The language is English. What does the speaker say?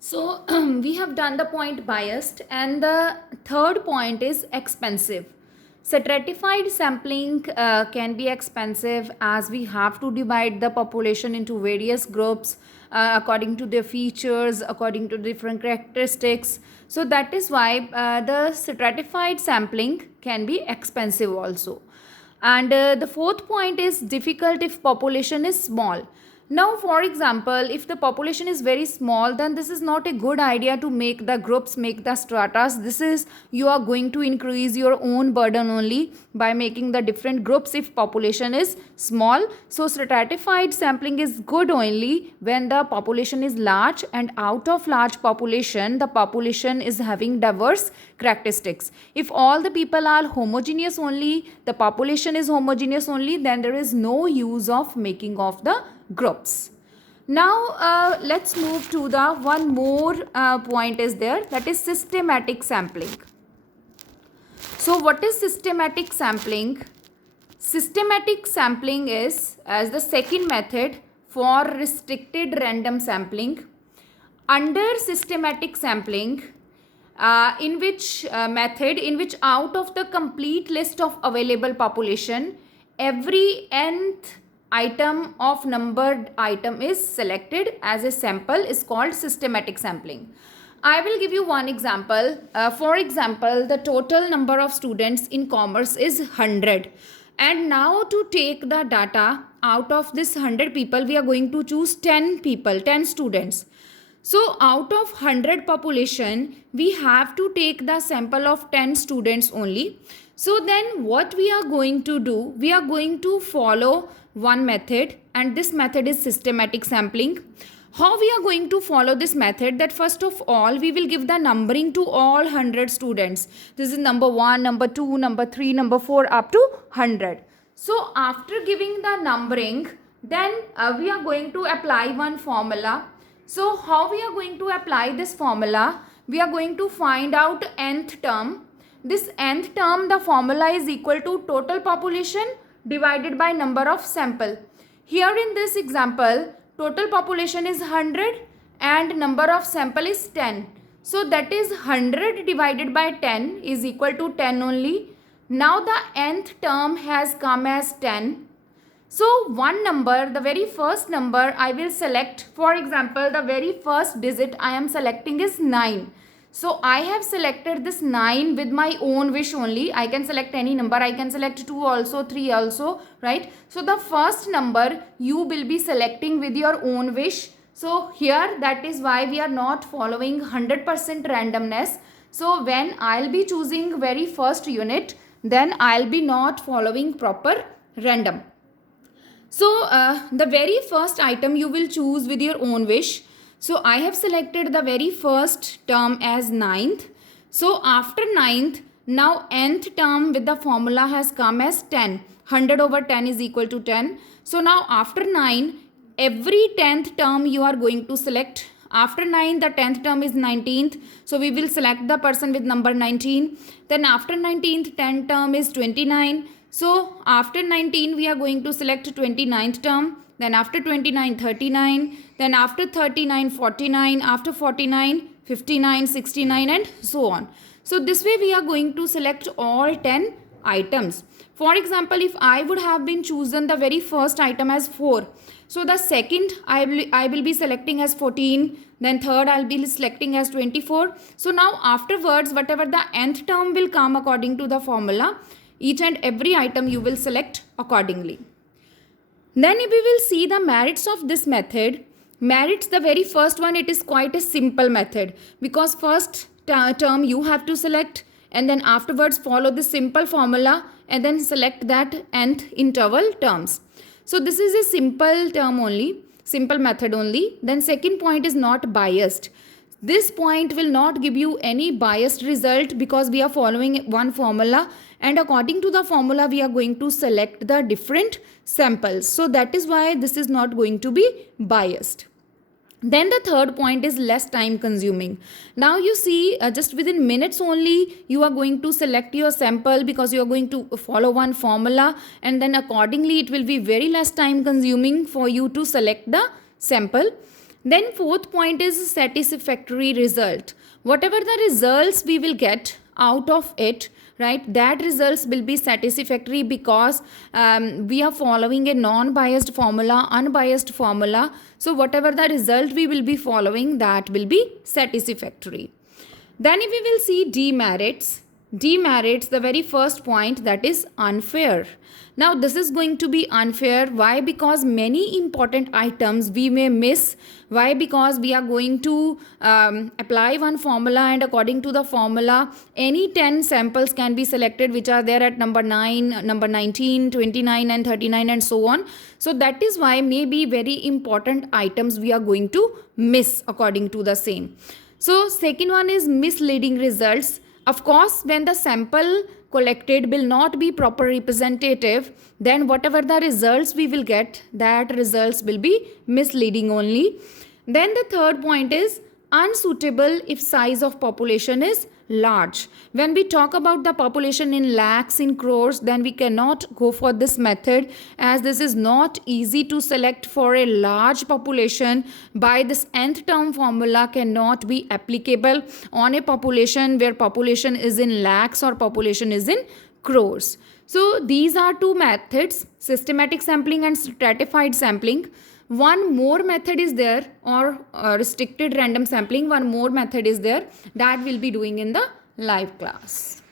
So we have done the point biased, and the third point is expensive. Stratified sampling can be expensive as we have to divide the population into various groups according to their features, according to different characteristics. So that is why the stratified sampling can be expensive also. And the fourth point is difficult if population is small. Now, for example, if the population is very small, then this is not a good idea to make the groups, make the stratas. This is, you are going to increase your own burden only by making the different groups if population is small. So stratified sampling is good only when the population is large, and out of large population, the population is having diverse characteristics. If all the people are homogeneous only, the population is homogeneous only, then there is no use of making of the groups. Now let's move to the one more point is there, that is systematic sampling. So what is systematic sampling? Systematic sampling is as the second method for restricted random sampling. Under systematic sampling, in which method, in which out of the complete list of available population, every nth item of numbered item is selected as a sample, is called systematic sampling. I will give you one example. For example, the total number of students in commerce is 100. And now to take the data out of this 100 people, we are going to choose 10 people, 10 students. So out of 100 population, we have to take the sample of 10 students only. So then what we are going to do, we are going to follow one method, and this method is systematic sampling. How we are going to follow this method? That first of all, we will give the numbering to all 100 students. This is number 1, number 2, number 3, number 4 up to 100. So after giving the numbering, then we are going to apply one formula. So how we are going to apply this formula? We are going to find out nth term. This nth term, the formula is equal to total population divided by number of sample. Here in this example, total population is 100 and number of sample is 10. So that is 100 divided by 10 is equal to 10 only. Now the nth term has come as 10. So one number, the very first number I will select. For example, the very first digit I am selecting is 9. So I have selected this 9 with my own wish only. I can select any number. I can select 2 also, 3 also, right? So the first number you will be selecting with your own wish. So here, that is why we are not following 100% randomness. So when I'll be choosing very first unit, then I'll be not following proper random. So the very first item you will choose with your own wish. So I have selected the very first term as 9th. So after 9th, now nth term with the formula has come as 10. 100 over 10 is equal to 10. So now after 9, every 10th term you are going to select. After 9, the 10th term is 19th. So we will select the person with number 19. Then after 19th, 10th term is 29. So after 19, we are going to select 29th term. Then after 29, 39. Then after 39, 49. After 49, 59, 69 and so on. So this way we are going to select all 10 items. For example, if I would have been chosen the very first item as 4. So the second I will be selecting as 14. Then third I will be selecting as 24. So now afterwards, whatever the nth term will come according to the formula, each and every item you will select accordingly. Then we will see the merits of this method. Merits, the very first one, it is quite a simple method because first term you have to select and then afterwards follow the simple formula and then select that nth interval terms. So this is a simple term only, simple method only. Then second point is not biased. This point will not give you any biased result because we are following one formula, and according to the formula we are going to select the different samples. So that is why this is not going to be biased. Then the third point is less time consuming. Now you see just within minutes only you are going to select your sample because you are going to follow one formula, and then accordingly it will be very less time consuming for you to select the sample. Then fourth point is satisfactory result. Whatever the results we will get out of it, right, that results will be satisfactory because we are following a non-biased formula, unbiased formula. So whatever the result we will be following, that will be satisfactory. Then if we will see demerits, the very first point, that is unfair. Now this is going to be unfair. Why? Because many important items we may miss. Why? Because we are going to apply one formula, and according to the formula any 10 samples can be selected which are there at number 9, number 19, 29 and 39 and so on. So that is why maybe very important items we are going to miss according to the same. So second one is misleading results. Of course, when the sample collected will not be proper representative, then whatever the results we will get, that results will be misleading only. Then the third point is unsuitable if size of population is large. When we talk about the population in lakhs, in crores, then we cannot go for this method, as this is not easy to select for a large population. By this nth term formula cannot be applicable on a population where population is in lakhs or population is in crores. So these are two methods, systematic sampling and stratified sampling. One more method is there, or restricted random sampling. One more method is there that we'll be doing in the live class.